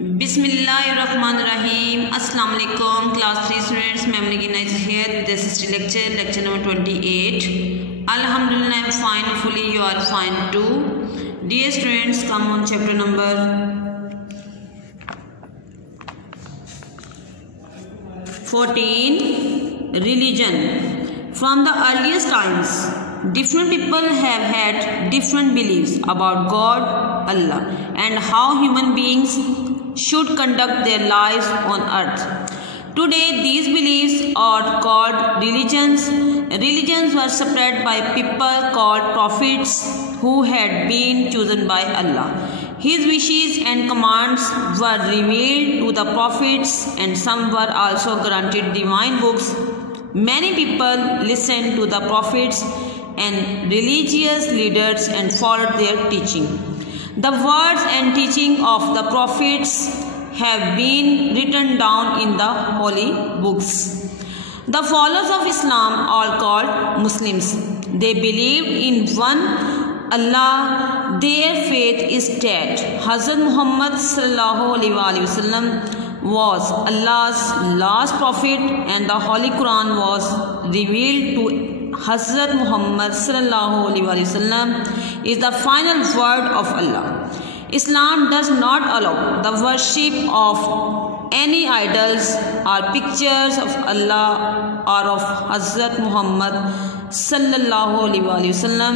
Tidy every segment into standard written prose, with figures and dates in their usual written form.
Bismillahirrahmanirrahim. Assalamu alaikum class 3 students. Memory night here with this history lecture number 28. Alhamdulillah, I am fine. Hopefully you are fine too. Dear students, come on chapter number 14, religion. From the earliest times, different people have had different beliefs about God, Allah, and how human beings should conduct their lives on earth. Today, these beliefs are called religions. Religions were spread by people called prophets who had been chosen by Allah. His wishes and commands were revealed to the prophets, and some were also granted divine books. Many people listened to the prophets and religious leaders and followed their teaching. The words and teaching of the prophets have been written down in the holy books. The followers of Islam are called Muslims. They believed in one Allah. Their faith is that Hazrat Muhammad sallallahu alaihi wasallam was Allah's last prophet, and the Holy Quran was revealed to Hazrat Muhammad sallallahu alaihi wasallam is the final word of Allah. Islam does not allow the worship of any idols or pictures of Allah or of Hazrat Muhammad sallallahu alaihi wasallam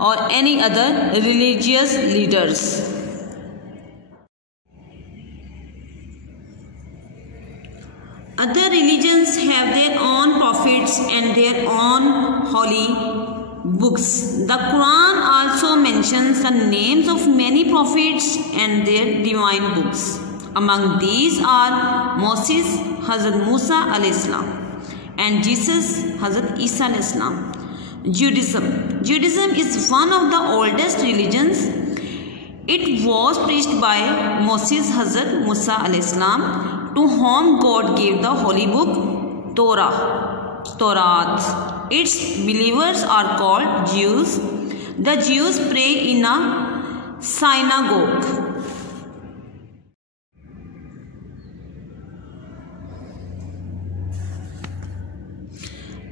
or any other religious leaders. Other religions have their own prophets and their own holy books. The Quran also mentions the names of many prophets and their divine books. Among these are Moses, Hazrat Musa alayhi salam, and Jesus, Hazrat Isa alayhi salam. Judaism is one of the oldest religions. It was preached by Moses, Hazrat Musa alayhi salam, to whom God gave the holy book Torah. Its believers are called Jews. The Jews pray in a synagogue.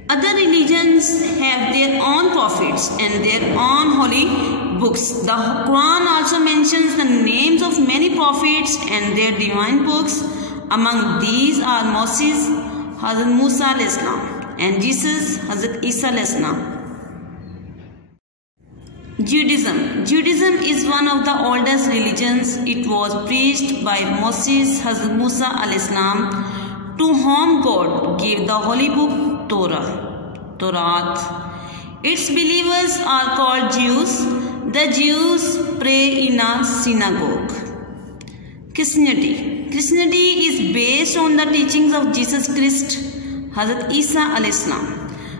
Other religions have their own prophets and their own holy books. The Quran also mentions the names of many prophets and their divine books. Among these are Moses, Hazrat Musa alayhi salam, and Jesus, Hazrat Isa alayhi salam. Judaism is one of the oldest religions. It was preached by Moses, Hazrat Musa alayhi salam, to whom God gave the holy book Torah. Its believers are called Jews. The Jews pray in a synagogue. Christianity is based on the teachings of Jesus Christ, Hazrat Isa alayhi salam.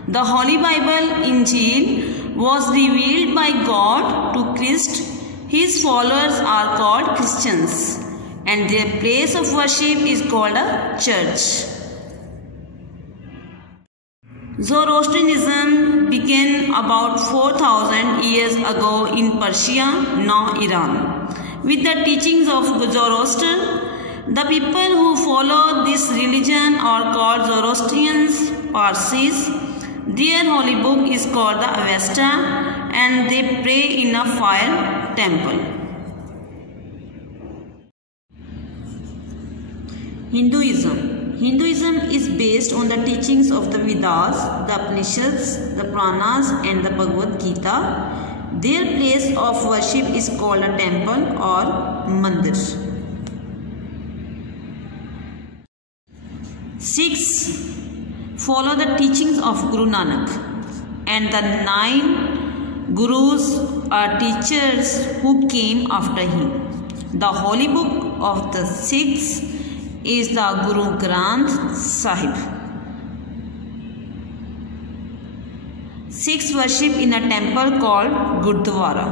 The Holy Bible, Injil, was revealed by God to Christ. His followers are called Christians, and their place of worship is called a church. Zoroastrianism began about 4,000 years ago in Persia, now Iran. With the teachings of Zoroaster, the people who follow this religion are called Zoroastrians, Parsis. Their holy book is called the Avesta, and they pray in a fire temple. Hinduism is based on the teachings of the Vedas, the Upanishads, the Puranas, and the Bhagavad Gita. Their place of worship is called a temple or mandir. Sikhs follow the teachings of Guru Nanak, and the 9 Gurus are teachers who came after him. The holy book of the Sikhs is the Guru Granth Sahib. Sikhs worship in a temple called Gurdwara.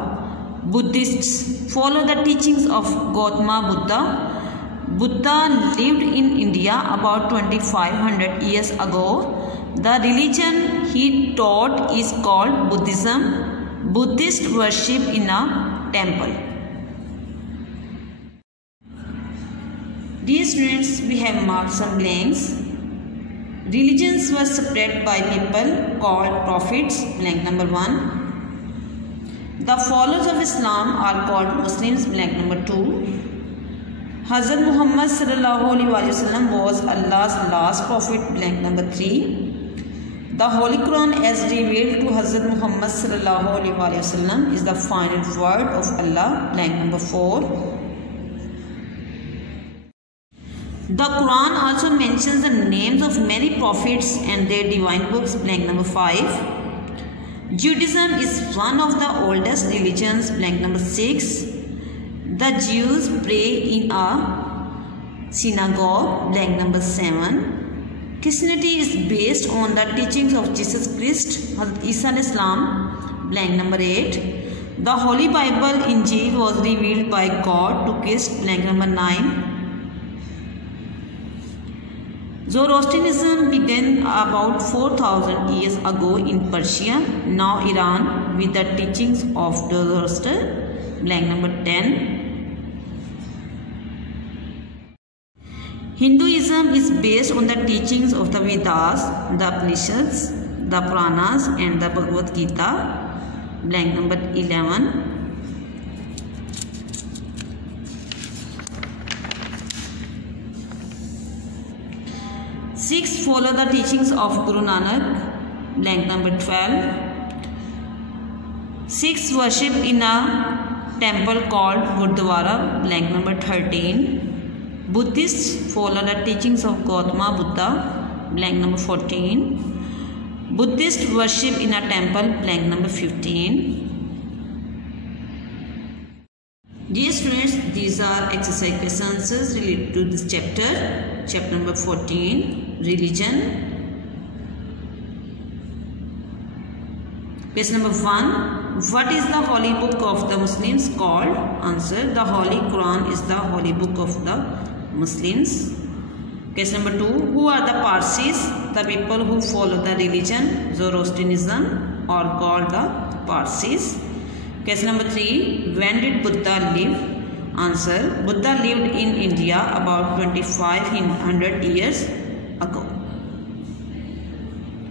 Buddhists follow the teachings of Gautama Buddha. Buddha lived in India about 2500 years ago. The religion he taught is called Buddhism. Buddhists worship in a temple. Dear students, we have marked some blanks. Religions were spread by people called prophets, blank number 1. The followers of Islam are called Muslims, blank number 2. Hazrat Muhammad sallallahu alaihi wasallam was Allah's last prophet, blank number 3. The Holy Quran as revealed to Hazrat Muhammad sallallahu alaihi wasallam is the final word of Allah, blank number 4. The Quran also mentions the names of many prophets and their divine books, blank number 5. Judaism is one of the oldest religions, blank number 6. The Jews pray in a synagogue, blank number 7. Christianity is based on the teachings of Jesus Christ, Hazrat Isa al-Islam, blank number 8. The Holy Bible, Injil, was revealed by God to Christ, blank number 9. Zoroastrianism began about 4,000 years ago in Persia, now Iran, with the teachings of Zoroaster, blank number 10. Hinduism is based on the teachings of the Vedas, the Upanishads, the Puranas and the Bhagavad Gita, blank number 11. Sikhs follow the teachings of Guru Nanak, blank number 12. Sikhs worship in a temple called Gurdwara, blank number 13. Buddhists follow the teachings of Gautama Buddha, blank number 14. Buddhists worship in a temple, blank number 15. Dear students, these are exercise questions related to this chapter, chapter number 14, religion. Question number 1. What is the holy book of the Muslims called? Answer. The Holy Quran is the holy book of the Muslims. Question number 2. Who are the Parsis? The people who follow the religion Zoroastrianism or called the Parsis. Question number 3. When did Buddha live? Answer. Buddha lived in India about 2500 years ago.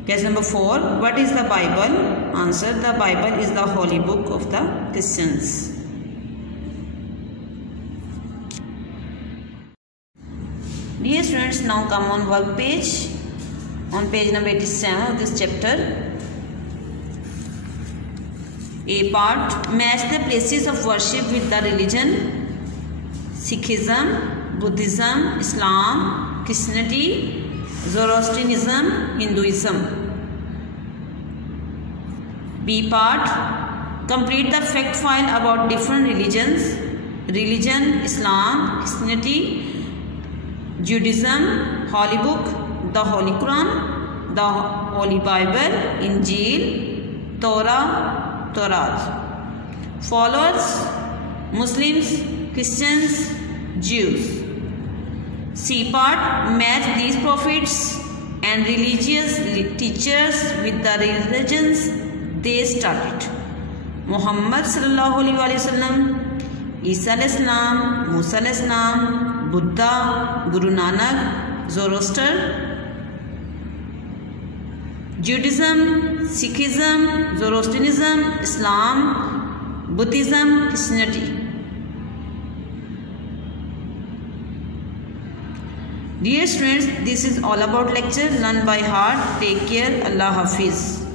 Question number 4. What is the Bible? Answer. The Bible is the holy book of the Christians. Dear students, now come on work page. On page number 87 of this chapter. A part. Match the places of worship with the religion. Sikhism, Buddhism, Islam, Christianity, Zoroastrianism, Hinduism. B part. Complete the fact file about different religions. Religion, Islam, Christianity, Judaism, Holy Book, the Holy Quran, the Holy Bible, Injil, Torah, Torah. Followers, Muslims, Christians, Jews. C part. Match these prophets and religious teachers with the religions they started. Muhammad sallallahu alaihi wasallam, Isa al-Islam, Musa al-Islam, Buddha, Guru Nanak, Zoroaster, Judaism, Sikhism, Zoroastrianism, Islam, Buddhism, Christianity. Dear students, this is all about lecture. Learn by heart. Take care. Allah Hafiz.